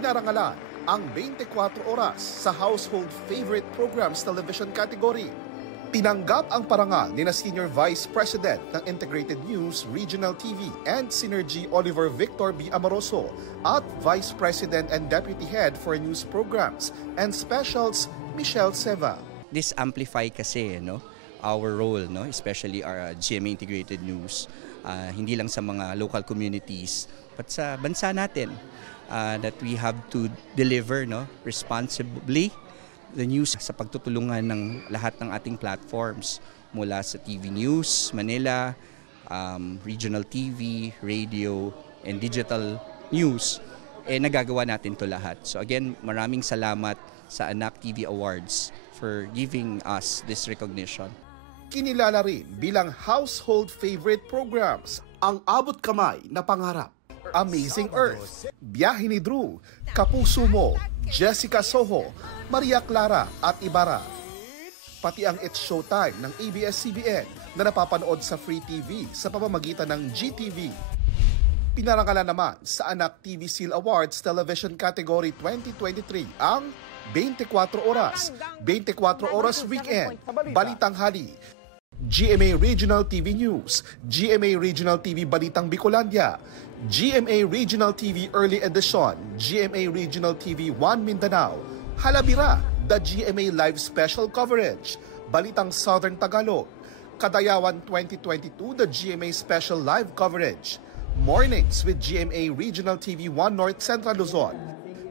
Pinarangalan ang 24 oras sa Household Favorite Programs Television category. Tinanggap ang parangal ni na Senior Vice President ng Integrated News Regional TV and Synergy Oliver Victor B. Amoroso at Vice President and Deputy Head for News Programs and Specials Michelle Seva. This amplify kasi our role, especially our GMA Integrated News, hindi lang sa mga local communities but sa bansa natin, that we have to deliver responsibly the news sa pagtutulungan ng lahat ng ating platforms mula sa TV News, Manila, regional TV, radio, and digital news. Nagagawa natin to lahat. So again, maraming salamat sa Anak TV Awards for giving us this recognition. Kinilala rin bilang household favorite programs ang Abot Kamay na Pangarap, Amazing Earth, Biyahe ni Drew, Kapuso Mo, Jessica Soho, Maria Clara at Ibarra. Pati ang It's Showtime ng ABS-CBN na napapanood sa Free TV sa pamamagitan ng GTV. Pinarangalan naman sa Anak TV Seal Awards Television Category 2023 ang 24 Oras, 24 Oras Weekend, Balitang Hali, GMA Regional TV News, GMA Regional TV Balitang Bicolandia, GMA Regional TV Early Edition, GMA Regional TV 1 Mindanao, Halabira, the GMA Live Special Coverage, Balitang Southern Tagalog, Kadayawan 2022, the GMA Special Live Coverage, Mornings with GMA Regional TV 1 North Central Luzon,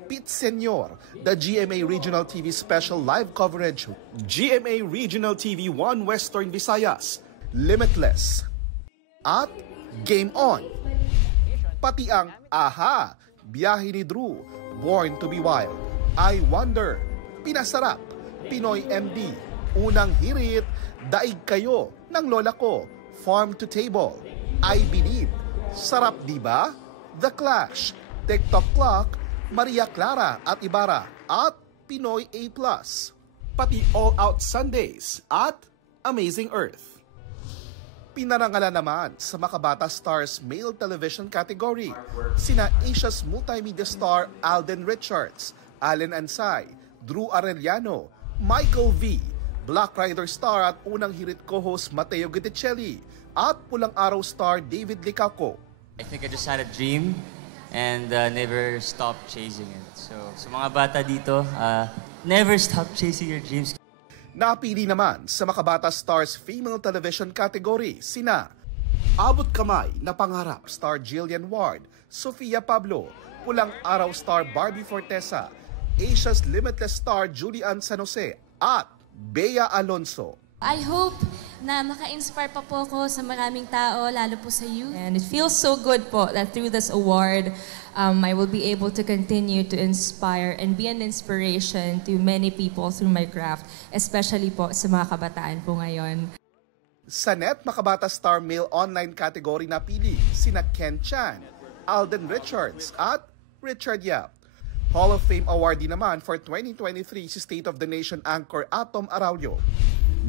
Pete Senior, the GMA Regional TV Special Live Coverage, GMA Regional TV 1 Western Visayas, Limitless, at Game On. Pati ang AHA, Biyahe ni Drew, Born to be Wild, I Wonder, Pinasarap, Pinoy MD, Unang Hirit, Daig Kayo, ng Lola Ko, Farm to Table, I Believe, Sarap Diba, The Clash, TikTok Clock, Maria Clara at Ibarra, at Pinoy A+, pati All Out Sundays at Amazing Earth. Pinarangalan naman sa Makabata Stars Male Television category sina Asia's multimedia star Alden Richards, Allen Ansay, Drew Arellano, Michael V, Black Rider star at Unang Hirit co-host Mateo Guticelli, at Pulang Araw star David Licaco. I think I just had a dream and never stop chasing it. So sa mga bata dito, never stop chasing your dreams. Napili naman sa Makabata Stars Female Television category sina Abot Kamay na Pangarap star Jillian Ward, Sofia Pablo, Pulang Araw star Barbie Fortesa, Asia's Limitless star Julian San Jose, at Bea Alonso. I hope na maka-inspire pa po ako sa maraming tao, lalo po sa youth. And it feels so good po that through this award, I will be able to continue to inspire and be an inspiration to many people through my craft, especially po sa mga kabataan po ngayon. Sa Net Makabata Star Male Online category napili sina Ken Chan, Alden Richards, at Richard Yap. Hall of Fame awardee naman for 2023 si State of the Nation anchor Atom Araulio.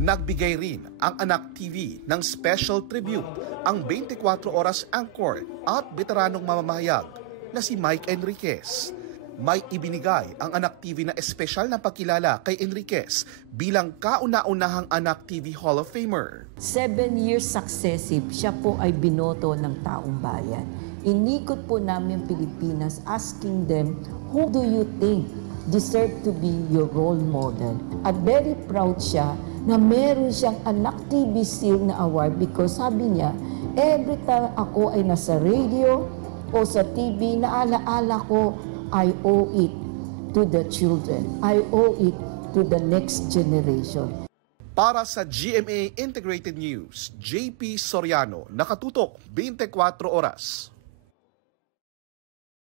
Nagbigay rin ang Anak TV ng special tribute ang 24 oras anchor at veteranong mamamahayag na si Mike Enriquez. May ibinigay ang Anak TV na espesyal na pagkilala kay Enriquez bilang kauna-unahang Anak TV Hall of Famer. 7 years successive, siya po ay binoto ng taong bayan. Inikot po namin Pilipinas asking them, who do you think deserve to be your role model? At very proud siya na meron siyang Anak TV Seal na award because sabi niya, every time ako ay nasa radio o sa TV, naalaala ko, I owe it to the children. I owe it to the next generation. Para sa GMA Integrated News, JP Soriano, nakatutok 24 oras.